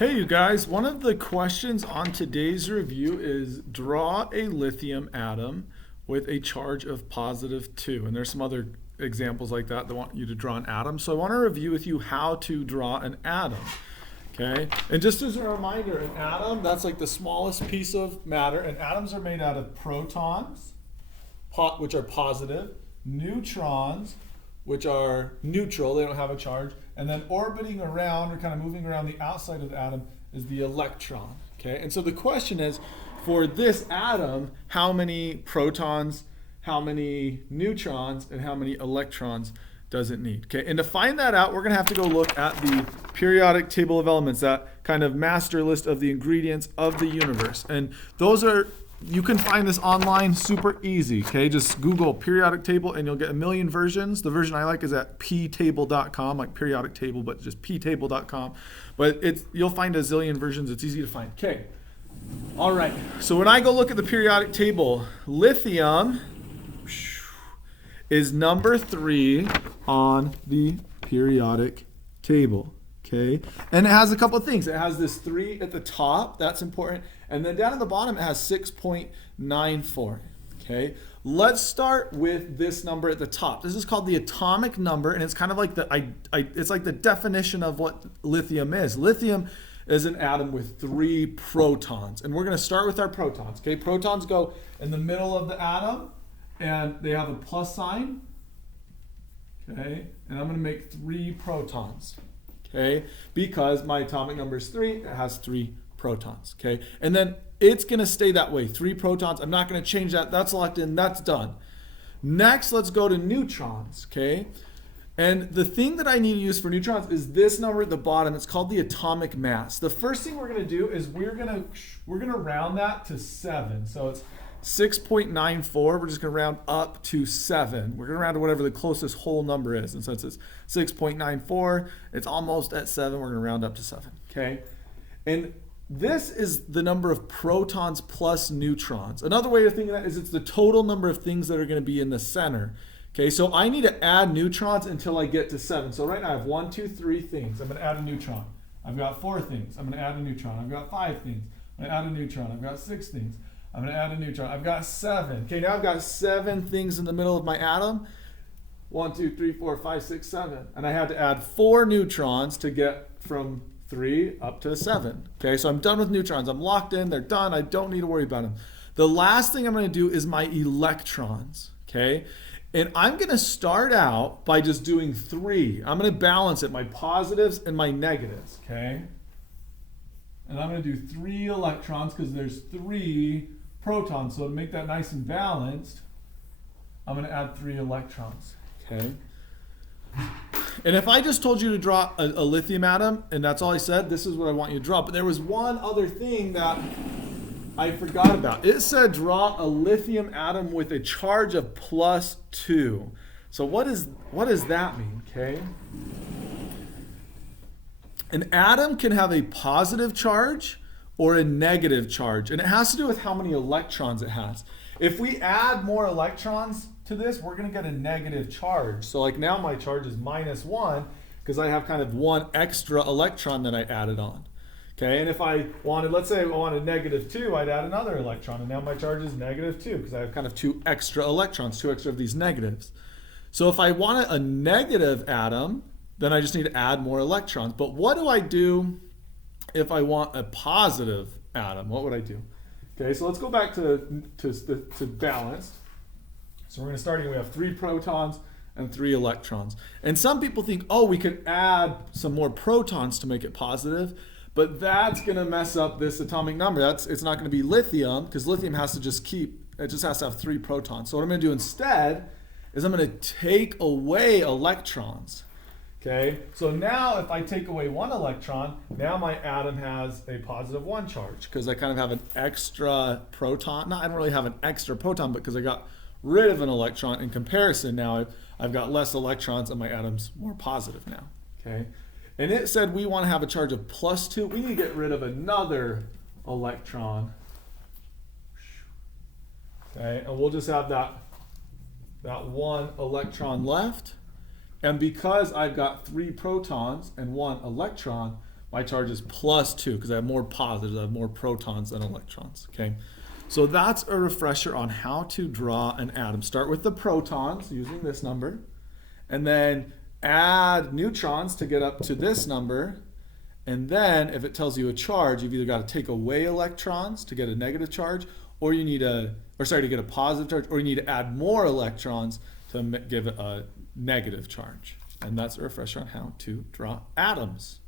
Hey you guys, one of the questions on today's review is draw a lithium atom with a charge of positive 2. And there's some other examples like that want you to draw an atom. So I want to review with you how to draw an atom. Okay? And just as a reminder, an atom, that's like the smallest piece of matter. And atoms are made out of protons, which are positive, neutrons, which are neutral, they don't have a charge, and then orbiting around or kind of moving around the outside of the atom is the electron. Okay, and so the question is, for this atom, how many protons, how many neutrons, and how many electrons does it need? Okay, and to find that out, we're going to have to go look at the periodic table of elements, that kind of master list of the ingredients of the universe. And those are, you can find this online super easy. Okay, just Google periodic table and you'll get a million versions. The version I like is at ptable.com, like periodic table, but just ptable.com. But you'll find a zillion versions. It's easy to find. Okay, all right. So when I go look at the periodic table, lithium is number 3 on the periodic table. Okay, and it has a couple of things. It has this 3 at the top, that's important, and then down at the bottom it has 6.94. Okay, let's start with this number at the top. This is called the atomic number, and it's kind of like it's like the definition of what lithium is. Lithium is an atom with 3 protons, and we're going to start with our protons. Okay, protons go in the middle of the atom, and they have a plus sign. Okay, and I'm going to make 3 protons. Okay, because my atomic number is 3, it has 3 protons. Okay, and then it's going to stay that way, 3 protons. I'm not going to change that. That's locked in. That's done. Next, let's go to neutrons. Okay, and the thing that I need to use for neutrons is this number at the bottom. It's called the atomic mass. The first thing we're going to do is we're going to round that to 7. So it's 6.94, we're just going to round up to 7. We're going to round to whatever the closest whole number is. And since it's 6.94, it's almost at 7. We're going to round up to 7. Okay? And this is the number of protons plus neutrons. Another way to think of that is it's the total number of things that are going to be in the center. Okay, so I need to add neutrons until I get to 7. So right now I have 1, 2, 3 things. I'm going to add a neutron. I've got 4 things. I'm going to add a neutron. I've got 5 things. I'm going to add a neutron. I've got 6 things. I'm going to add a neutron. I've got 7. Okay, now I've got 7 things in the middle of my atom. 1, 2, 3, 4, 5, 6, 7. And I had to add 4 neutrons to get from 3 up to 7. Okay, so I'm done with neutrons. I'm locked in. They're done. I don't need to worry about them. The last thing I'm going to do is my electrons. Okay, and I'm going to start out by just doing 3. I'm going to balance it, my positives and my negatives. Okay, and I'm going to do 3 electrons because there's 3 protons. So to make that nice and balanced, I'm going to add 3 electrons. Okay. And if I just told you to draw a lithium atom, and that's all I said, this is what I want you to draw. But there was one other thing that I forgot about. It said draw a lithium atom with a charge of plus 2. So what does that mean? Okay. An atom can have a positive charge or a negative charge, and it has to do with how many electrons it has. If we add more electrons to this, we're going to get a negative charge. So like now my charge is -1 because I have kind of 1 extra electron that I added on. Okay, and if I wanted, let's say I wanted -2, I'd add another electron, and now my charge is -2 because I have kind of 2 extra electrons, 2 extra of these negatives. So if I want a negative atom, then I just need to add more electrons. But what do I do if I want a positive atom? What would I do? Okay, so let's go back to balanced. So we're going to start again. We have 3 protons and 3 electrons. And some people think, oh, we could add some more protons to make it positive, but that's going to mess up this atomic number. It's not going to be lithium, because lithium has to it just has to have 3 protons. So what I'm going to do instead is I'm going to take away electrons. Okay, so now if I take away 1 electron, now my atom has a positive 1 charge because I kind of have an extra proton. No, I don't really have an extra proton, but because I got rid of an electron in comparison, now I've got less electrons and my atom's more positive now. Okay, and it said we want to have a charge of plus 2. We need to get rid of another electron. Okay, and we'll just have that 1 electron left. And because I've got 3 protons and 1 electron, My charge is +2 because I have more positives, I have more protons than electrons, okay? So that's a refresher on how to draw an atom. Start with the protons using this number, and then add neutrons to get up to this number. And then if it tells you a charge, you've either got to take away electrons to get a negative charge, or you need to get a positive charge, or you need to add more electrons to give it a negative charge. And that's a refresher on how to draw atoms.